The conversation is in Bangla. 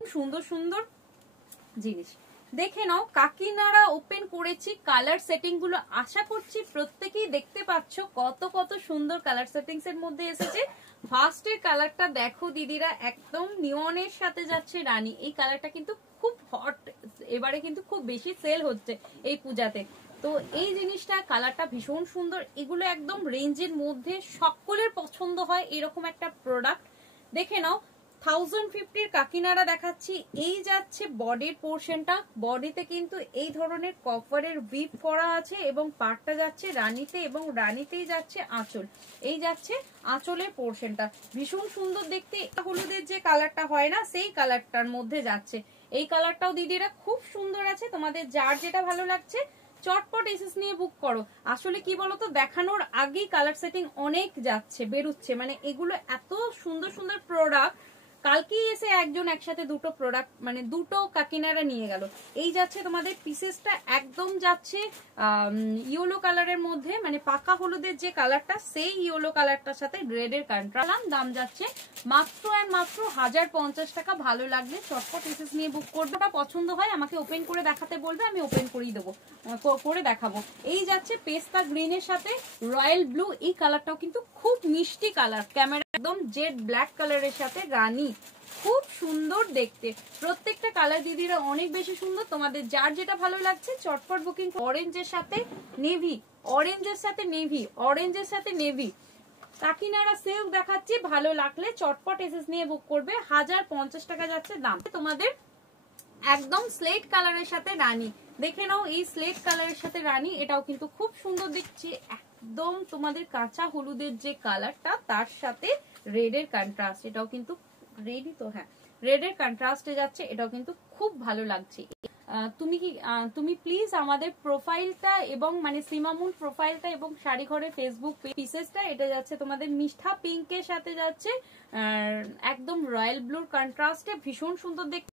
সুন্দর সুন্দর জিনিস দেখে নাও। কাকিনাড়া ওপেন করেছি, কালার সেটিং গুলো আশা করছি প্রত্যেকেই দেখতে পাচ্ছ কত কত সুন্দর কালার সেটিংস এর মধ্যে এসেছে। ফার্স্টের কালারটা দেখো দিদিরা, একদম নিয়নের সাথে যাচ্ছে রানী। এই কালারটা কিন্তু খুব হট, এবারে কিন্তু খুব বেশি সেল হচ্ছে এই পূজাতে। তো এই জিনিসটা কালারটা ভীষণ সুন্দর। এগুলো একদম রেঞ্জের মধ্যে সকলের পছন্দ হয় এরকম একটা প্রোডাক্ট। দেখে নাও 1050 কাকিনাড়া দেখাচ্ছি। এই যাচ্ছে বডির পোর্শনটা, বডিতে কিন্তু এই ধরনের কপারের উইভ করা আছে এবং পাটটা যাচ্ছে রানীতে এবং রানীতেই যাচ্ছে আঁচল। এই যাচ্ছে আঁচলের পোর্শনটা, ভীষণ সুন্দর দেখতে। হলুদের যে কালারটা হয় না সেই কালারটার মধ্যে যাচ্ছে। এই কালারটাও দিদিরা খুব সুন্দর আছে, তোমাদের যার যেটা ভালো লাগছে চটপট এসএস নিয়ে বুক করো। আসলে কি বলতো, দেখানোর আগেই কালার সেটিং অনেক যাচ্ছে বেরুচ্ছে, মানে এগুলো এত সুন্দর সুন্দর প্রোডাক্ট। কালকেই এসে একজন একসাথে দুটো প্রোডাক্ট মানে দুটো কাকিনারা নিয়ে গেল। এই যাচ্ছে তোমাদের পিসেসটা একদম যাচ্ছে ইয়েলো কালারের মধ্যে, মানে পাকা হলুদের যে কালারটা সেই ইয়েলো কালারটার সাথে রেডের কন্ট্রাস্ট। দাম যাচ্ছে মাত্র আর মাত্র 1050 টাকা। ভালো লাগলে চটপট এসএস নিয়ে বুক করবে। ওটা পছন্দ হয় আমাকে ওপেন করে দেখাতে বলবে, আমি ওপেন করেই দেবো, করে দেখাবো। এই যাচ্ছে পেস্তা গ্রিনের সাথে রয়্যাল ব্লু। এই কালারটাও কিন্তু খুব মিষ্টি কালার, ক্যামেরা একদম জেড ব্ল্যাক কালারের সাথে রানী, খুব সুন্দর দেখতে। প্রত্যেকটা কালার দিদিরা অনেক বেশি সুন্দর, তোমাদের যার যেটা ভালো লাগছে চটপট বুকিং। অরেঞ্জের সাথে নেভি, অরেঞ্জের সাথে নেভি, অরেঞ্জের সাথে নেভি কাকিনাড়া সিল্ক দেখাচ্ছি। ভালো লাগলে চটপট এসএস নিয়ে বুক করবে। 1050 টাকা যাচ্ছে দাম। তোমাদের একদম স্লেট কালারের সাথে রানী, দেখে নাও এই স্লেট কালারের সাথে রানী, এটাও কিন্তু খুব সুন্দর দেখছে। একদম তোমাদের কাঁচা হলুদের যে কালারটা তার সাথে রেডের কন্ট্রাস্ট, এটাও কিন্তু রেডই তো, হ্যাঁ রেডের কন্ট্রাস্টে যাচ্ছে, এটাও কিন্তু খুব ভালো লাগছে। তুমি প্লিজ আমাদের প্রোফাইলটা এবং মানে সিমামুন প্রোফাইলটা এবং শাড়িঘরের ফেসবুক পিসেসটা, এটা যাচ্ছে তোমাদের মিঠা পিঙ্কের সাথে যাচ্ছে একদম রয়্যাল ব্লুর কন্ট্রাস্টে, ভীষণ সুন্দর দেখতে।